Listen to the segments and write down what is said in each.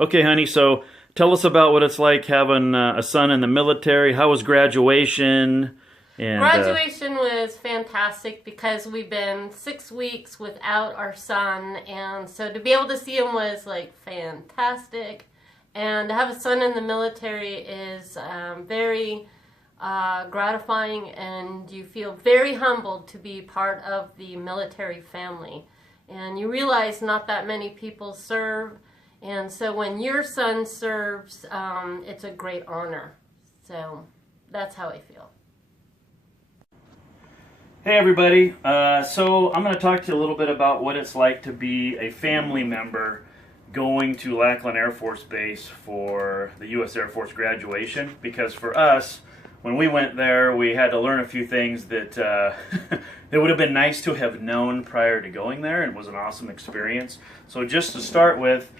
Okay, honey, so tell us about what it's like having a son in the military. How was graduation? And Graduation was fantastic because we've been 6 weeks without our son, and so to be able to see him was like fantastic. And to have a son in the military is very gratifying, and you feel very humbled to be part of the military family. And you realize not that many people serve, and so when your son serves, it's a great honor. So that's how I feel. Hey everybody, so I'm going to talk to you a little bit about what it's like to be a family member going to Lackland Air Force Base for the U.S. Air Force graduation, because for us, when we went there, we had to learn a few things that that would have been nice to have known prior to going there, and it was an awesome experience. So just to start with,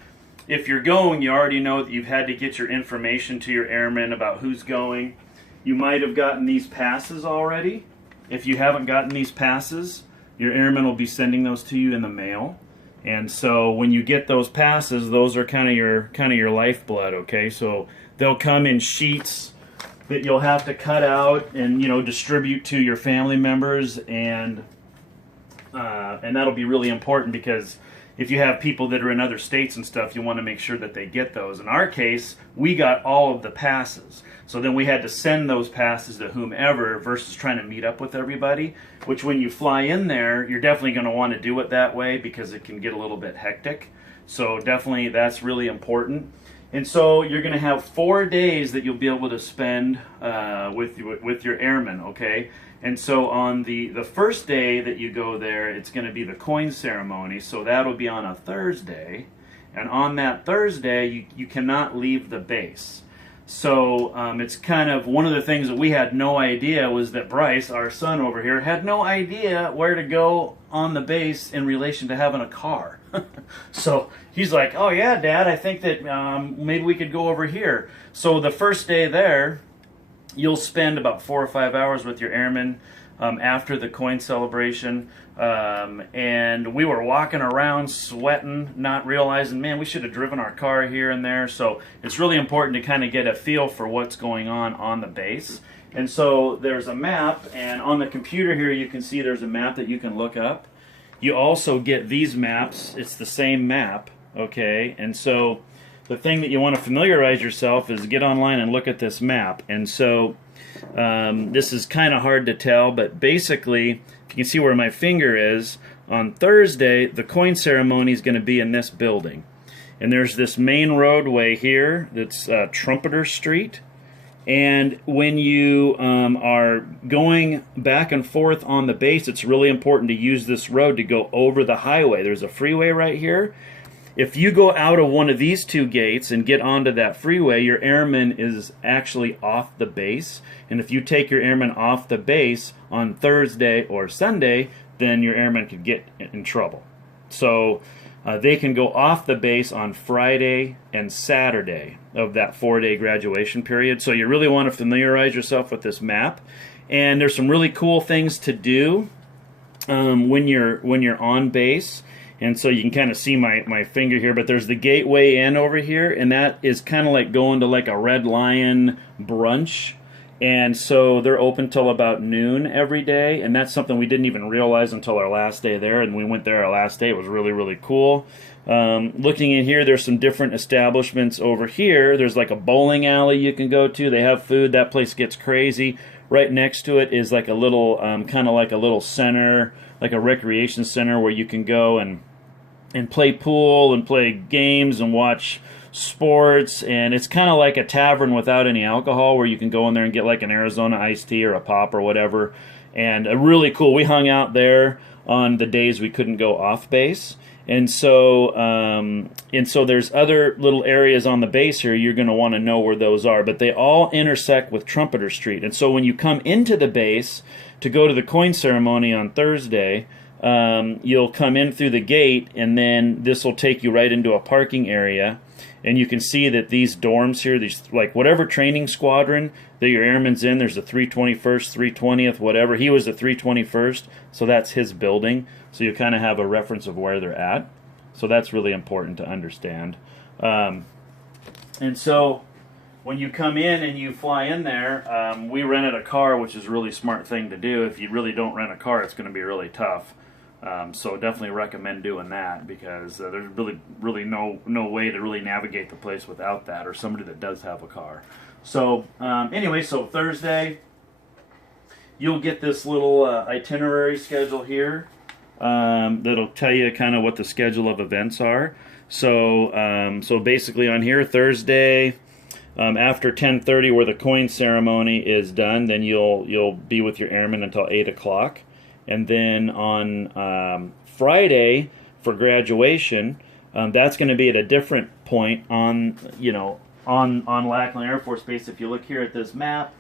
if you're going, you already know that you've had to get your information to your airmen about who's going. You might have gotten these passes already. If you haven't gotten these passes, your airmen will be sending those to you in the mail. And so when you get those passes, those are kind of your lifeblood, okay? So they'll come in sheets that you'll have to cut out and distribute to your family members, and that'll be really important because if you have people that are in other states and stuff, you want to make sure that they get those. In our case, we got all of the passes. So then we had to send those passes to whomever versus trying to meet up with everybody, which when you fly in there, you're definitely going to want to do it that way because it can get a little bit hectic. So definitely that's really important. And so you're going to have 4 days that you'll be able to spend with your airmen, okay? And so on the first day that you go there, it's going to be the coin ceremony, so that'll be on a Thursday. And on that Thursday, you cannot leave the base. So it's kind of one of the things that we had no idea was that Bryce, our son over here, had no idea where to go on the base in relation to having a car. So he's like, oh yeah, Dad, I think that maybe we could go over here. So the first day there, you'll spend about 4 or 5 hours with your airmen after the coin celebration. And we were walking around sweating, not realizing, man, we should have driven our car here and there. So it's really important to kind of get a feel for what's going on the base. And so there's a map, and on the computer here you can see there's a map that you can look up. You also get these maps. It's the same map, okay? And so the thing that you want to familiarize yourself is get online and look at this map. And so this is kind of hard to tell, but basically, if you can see where my finger is, on Thursday, the coin ceremony is going to be in this building. And there's this main roadway here that's Trumpeter Street. And when you are going back and forth on the base, it's really important to use this road to go over the highway. There's a freeway right here. If you go out of one of these two gates and get onto that freeway, your airman is actually off the base. And if you take your airman off the base on Thursday or Sunday, then your airman could get in trouble. So they can go off the base on Friday and Saturday of that 4-day graduation period. So you really want to familiarize yourself with this map. And there's some really cool things to do when you're on base. And so you can kind of see my finger here, but there's the gateway in over here, and that is kind of like going to like a Red Lion brunch. And so they're open till about noon every day, and that's something we didn't even realize until our last day there, and we went there our last day. It was really, really cool. Looking in here, there's some different establishments over here. There's like a bowling alley you can go to. They have food. That place gets crazy. Right next to it is like a little, kind of like a little center, like a recreation center where you can go and play pool and play games and watch sports. And it's kind of like a tavern without any alcohol where you can go in there and get like an Arizona iced tea or a pop or whatever. And really cool. We hung out there on the days we couldn't go off base. And so there's other little areas on the base here. You're going to want to know where those are. But they all intersect with Trumpeter Street. And so when you come into the base to go to the coin ceremony on Thursday, you'll come in through the gate, and then this will take you right into a parking area. And you can see that these dorms here, these like whatever training squadron that your airman's in, there's a 321st, 320th, whatever. He was the 321st, so that's his building. So you kind of have a reference of where they're at. So that's really important to understand. And so when you come in and you fly in there, we rented a car, which is a really smart thing to do. If you really don't rent a car, it's going to be really tough. So definitely recommend doing that, because there's really no way to really navigate the place without that, or somebody that does have a car. So anyway, so Thursday, you'll get this little itinerary schedule here that'll tell you kind of what the schedule of events are. So so basically on here, Thursday, after 10:30, where the coin ceremony is done, then you'll be with your airmen until 8 o'clock. And then on Friday for graduation, that's going to be at a different point on Lackland Air Force Base. If you look here at this map,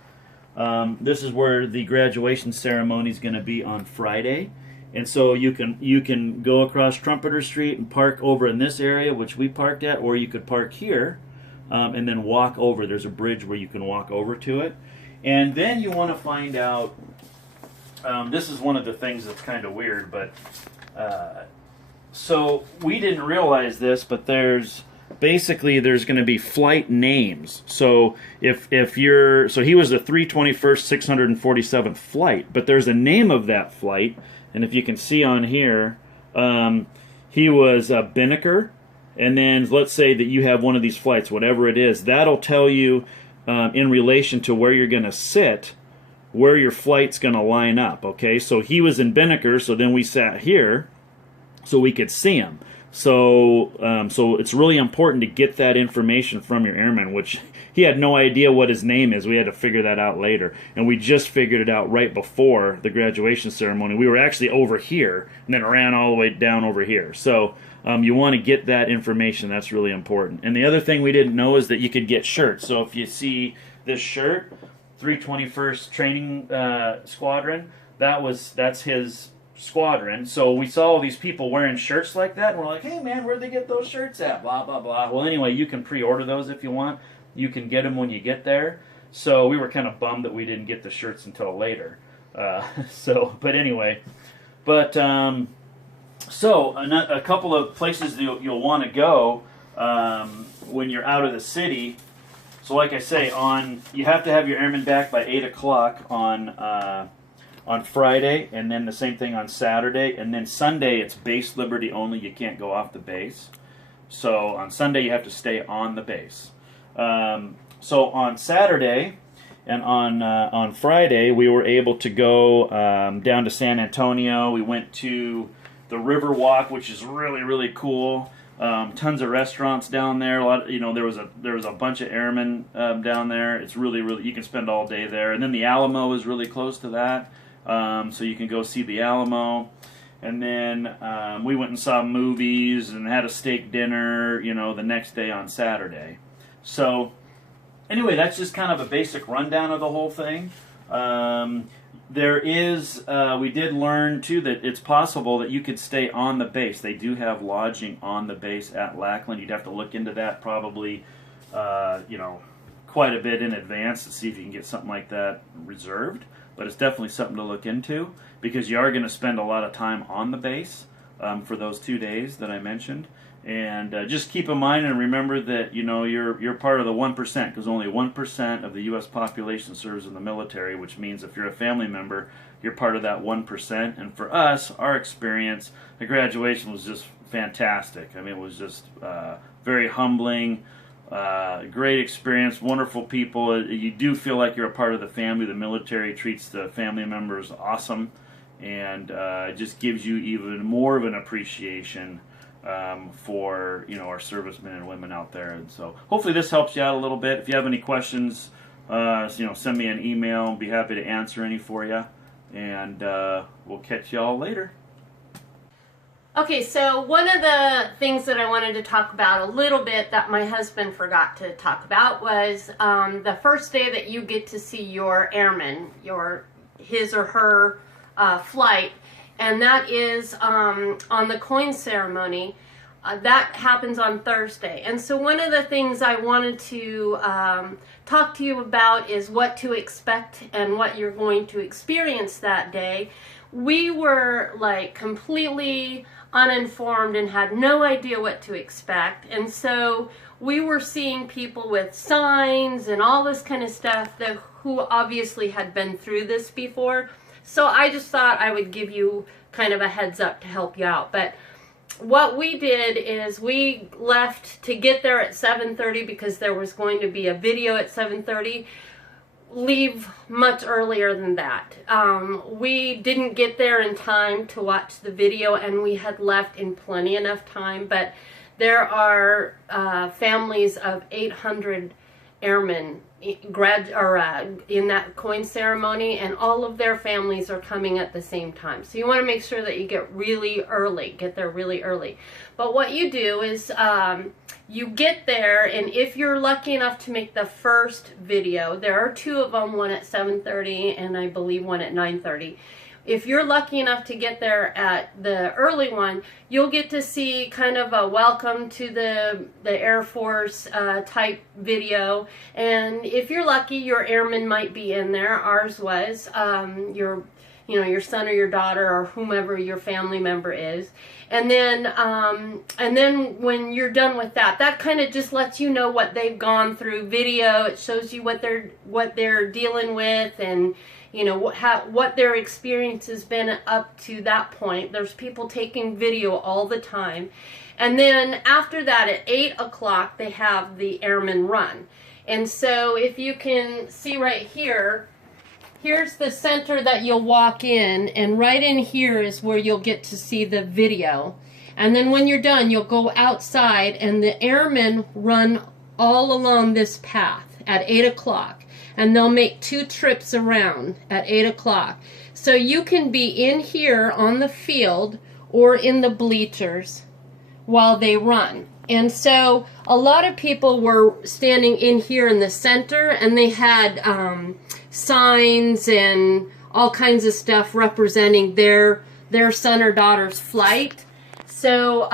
this is where the graduation ceremony is going to be on Friday. And so you can go across Trumpeter Street and park over in this area, which we parked at, or you could park here and then walk over. There's a bridge where you can walk over to it. And then you want to find out. This is one of the things that's kind of weird, but so we didn't realize this, but there's going to be flight names. So if you're, so he was the 321st 647th flight, but there's a name of that flight, and if you can see on here, he was Binnaker, and then let's say that you have one of these flights, whatever it is, that'll tell you in relation to where you're going to sit, where your flight's going to line up. Okay, so he was in Binnaker, so then we sat here so we could see him. So so it's really important to get that information from your airman, which he had no idea what his name is. We had to figure that out later, and we just figured it out right before the graduation ceremony. We were actually over here and then ran all the way down over here. So you want to get that information. That's really important. And the other thing we didn't know is that you could get shirts. So if you see this shirt, 321st Training Squadron, that's his squadron. So we saw all these people wearing shirts like that, and we're like, hey man, where'd they get those shirts at? Blah blah blah. Well, anyway, you can pre-order those if you want. You can get them when you get there. So we were kind of bummed that we didn't get the shirts until later. But anyway, so a couple of places you'll want to go when you're out of the city. So like I say, you have to have your airmen back by 8 o'clock on Friday, and then the same thing on Saturday, and then Sunday it's base liberty only. You can't go off the base. So on Sunday you have to stay on the base. So on Saturday and on Friday we were able to go down to San Antonio. We went to the River Walk, which is really cool. Tons of restaurants down there. There was a bunch of airmen down there. It's really you can spend all day there. And then the Alamo is really close to that, so you can go see the Alamo. And then we went and saw movies and had a steak dinner, the next day on Saturday. So anyway, that's just kind of a basic rundown of the whole thing. There is, we did learn too that it's possible that you could stay on the base. They do have lodging on the base at Lackland. You'd have to look into that probably, quite a bit in advance to see if you can get something like that reserved. But it's definitely something to look into, because you are going to spend a lot of time on the base for those 2 days that I mentioned. And just keep in mind and remember that you're part of the 1%, because only 1% of the U.S. population serves in the military, which means if you're a family member, you're part of that 1%. And for us, our experience, the graduation was just fantastic. I mean, it was just very humbling, great experience, wonderful people. You do feel like you're a part of the family. The military treats the family members awesome, and it just gives you even more of an appreciation for our servicemen and women out there. And so hopefully this helps you out a little bit. If you have any questions, send me an email. I'll be happy to answer any for you, and we'll catch y'all later. Okay, so one of the things that I wanted to talk about a little bit that my husband forgot to talk about was the first day that you get to see your airman, his or her flight. And that is on the coin ceremony. That happens on Thursday. And so one of the things I wanted to talk to you about is what to expect and what you're going to experience that day. We were like completely uninformed and had no idea what to expect. And so we were seeing people with signs and all this kind of stuff who obviously had been through this before. So I just thought I would give you kind of a heads up to help you out. But what we did is we left to get there at 7:30 because there was going to be a video at 7:30. Leave much earlier than that. We didn't get there in time to watch the video, and we had left in plenty enough time, but there are families of 800 airmen in that coin ceremony, and all of their families are coming at the same time. So you want to make sure that you get there really early. But what you do is you get there, and if you're lucky enough to make the first video, there are 2 of them, one at 7:30 and I believe one at 9:30. If you're lucky enough to get there at the early one, you'll get to see kind of a welcome to the Air Force type video. And if you're lucky, your airman might be in there. Ours was. Your son or your daughter or whomever your family member is. And then when you're done with that, that kind of just lets you know what they've gone through. Video, it shows you what they're dealing with, and you know what their experience has been up to that point. There's people taking video all the time. And then after that, at 8 o'clock, they have the Airmen Run. And so if you can see right here, here's the center that you'll walk in, and right in here is where you'll get to see the video. And then when you're done, you'll go outside, and the airmen run all along this path at 8 o'clock. And they'll make 2 trips around at 8 o'clock. So you can be in here on the field or in the bleachers while they run. And so a lot of people were standing in here in the center, and they had signs and all kinds of stuff representing their son or daughter's flight. So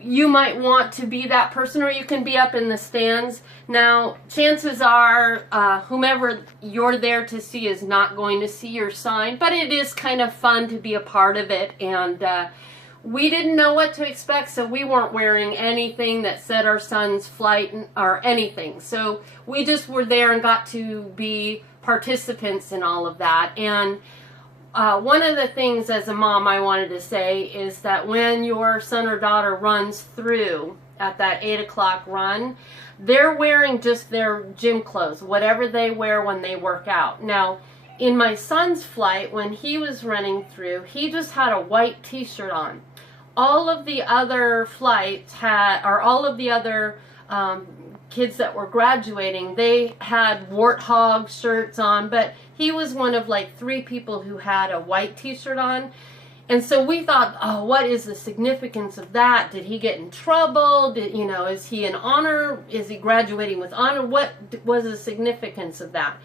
you might want to be that person, or you can be up in the stands. Now, chances are whomever you're there to see is not going to see your sign, but it is kind of fun to be a part of it. And we didn't know what to expect, so we weren't wearing anything that said our son's flight or anything. So we just were there and got to be participants in all of that. And one of the things as a mom I wanted to say is that when your son or daughter runs through at that 8 o'clock run, they're wearing just their gym clothes, whatever they wear when they work out. Now, in my son's flight, when he was running through, he just had a white t-shirt on. All of the other flights all of the other kids that were graduating, they had warthog shirts on, but he was one of like 3 people who had a white t-shirt on. And so we thought, oh, what is the significance of that? Did he get in trouble? Is he in honor? Is he graduating with honor? What was the significance of that?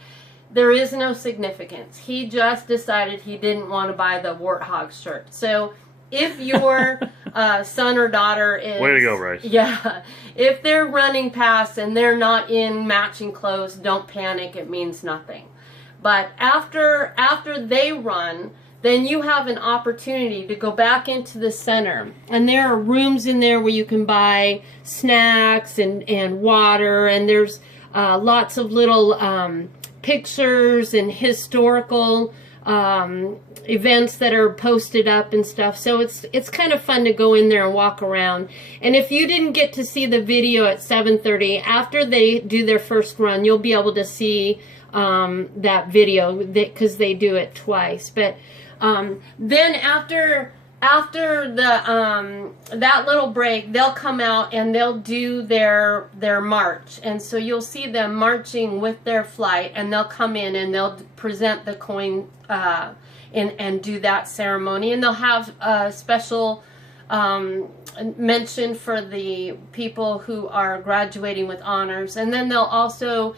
There is no significance. He just decided he didn't want to buy the warthog shirt. So if your son or daughter is... Way to go, Bryce. Yeah. If they're running past and they're not in matching clothes, don't panic. It means nothing. But after they run, then you have an opportunity to go back into the center. And there are rooms in there where you can buy snacks and water. And there's lots of little pictures and historical events that are posted up and stuff. So it's kind of fun to go in there and walk around. And if you didn't get to see the video at 7:30, after they do their first run, you'll be able to see that video because they do it twice. But then after that little break, they'll come out and they'll do their march. And so you'll see them marching with their flight, and they'll come in and they'll present the coin and do that ceremony. And they'll have a special mention for the people who are graduating with honors. And then they'll also,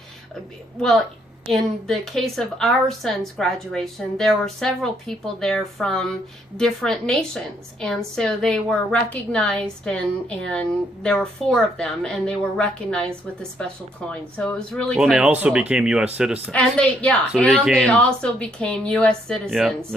in the case of our son's graduation, there were several people there from different nations. And so they were recognized, and there were 4 of them, and they were recognized with the special coin. So it was really and they also cool. became U.S. citizens. And they also became U.S. citizens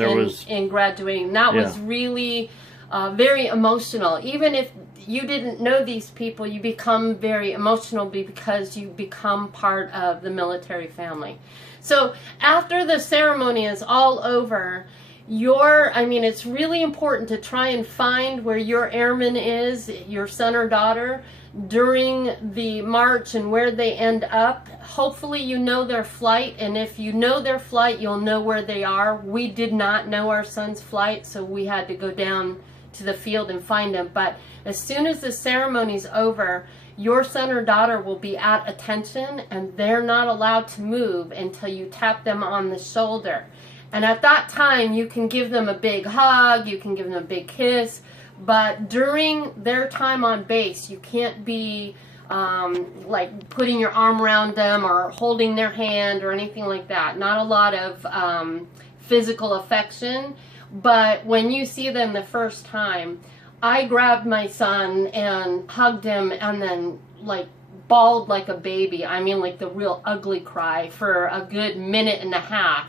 in graduating. That was really very emotional. Even if you didn't know these people, you become very emotional because you become part of the military family. So after the ceremony is all over, it's really important to try and find where your airman is, your son or daughter, during the march and where they end up. Hopefully you know their flight, and if you know their flight, you'll know where they are. We did not know our son's flight, so we had to go down to the field and find him. But as soon as the ceremony's over, your son or daughter will be at attention, and they're not allowed to move until you tap them on the shoulder. And at that time, you can give them a big hug, you can give them a big kiss, but during their time on base, you can't be like putting your arm around them or holding their hand or anything like that. Not a lot of physical affection, but when you see them the first time, I grabbed my son and hugged him and then like bawled like a baby. I mean, like the real ugly cry for a good minute and a half.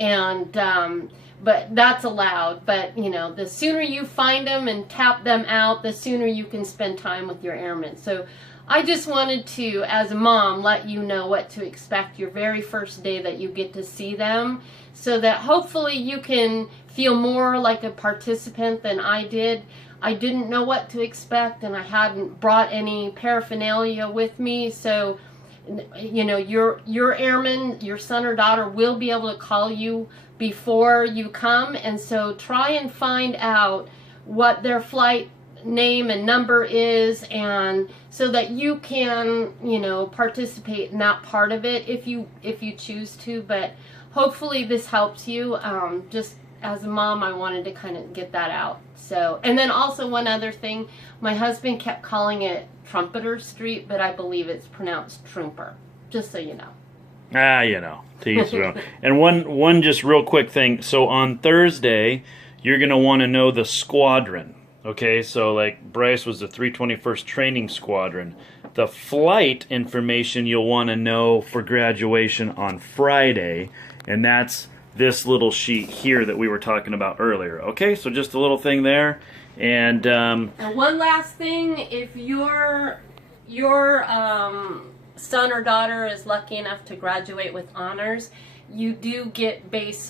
And but that's allowed. But the sooner you find them and tap them out, the sooner you can spend time with your airmen. So I just wanted to, as a mom, let you know what to expect your very first day that you get to see them, so that hopefully you can feel more like a participant than I did. I didn't know what to expect, and I hadn't brought any paraphernalia with me, so your airman, your son or daughter, will be able to call you before you come, and so try and find out what their flight name and number is, and so that you can participate in that part of it if you choose to. But hopefully this helps you. Just as a mom, I wanted to kind of get that out. So, and then also one other thing, my husband kept calling it Trumpeter Street, but I believe it's pronounced Trooper, just so you know. To each their own. And one just real quick thing. So on Thursday, you're going to want to know the squadron. Okay, so like Bryce was the 321st Training Squadron. The flight information you'll want to know for graduation on Friday, and that's this little sheet here that we were talking about earlier. Okay, so just a little thing there. And one last thing, if your son or daughter is lucky enough to graduate with honors, you do get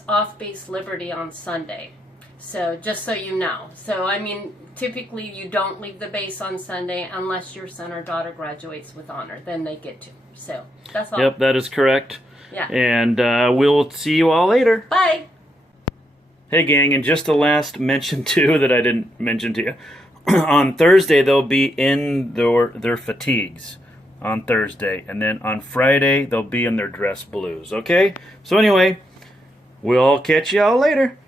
off-base liberty on Sunday. So just so you know. So typically you don't leave the base on Sunday unless your son or daughter graduates with honor. Then they get to. So that's all. Yep, that is correct. Yeah. And we'll see you all later. Bye. Hey gang, and just the last mention too that I didn't mention to you. On Thursday they'll be in their fatigues on Thursday, and then on Friday they'll be in their dress blues. Okay? So anyway, we'll catch y'all later.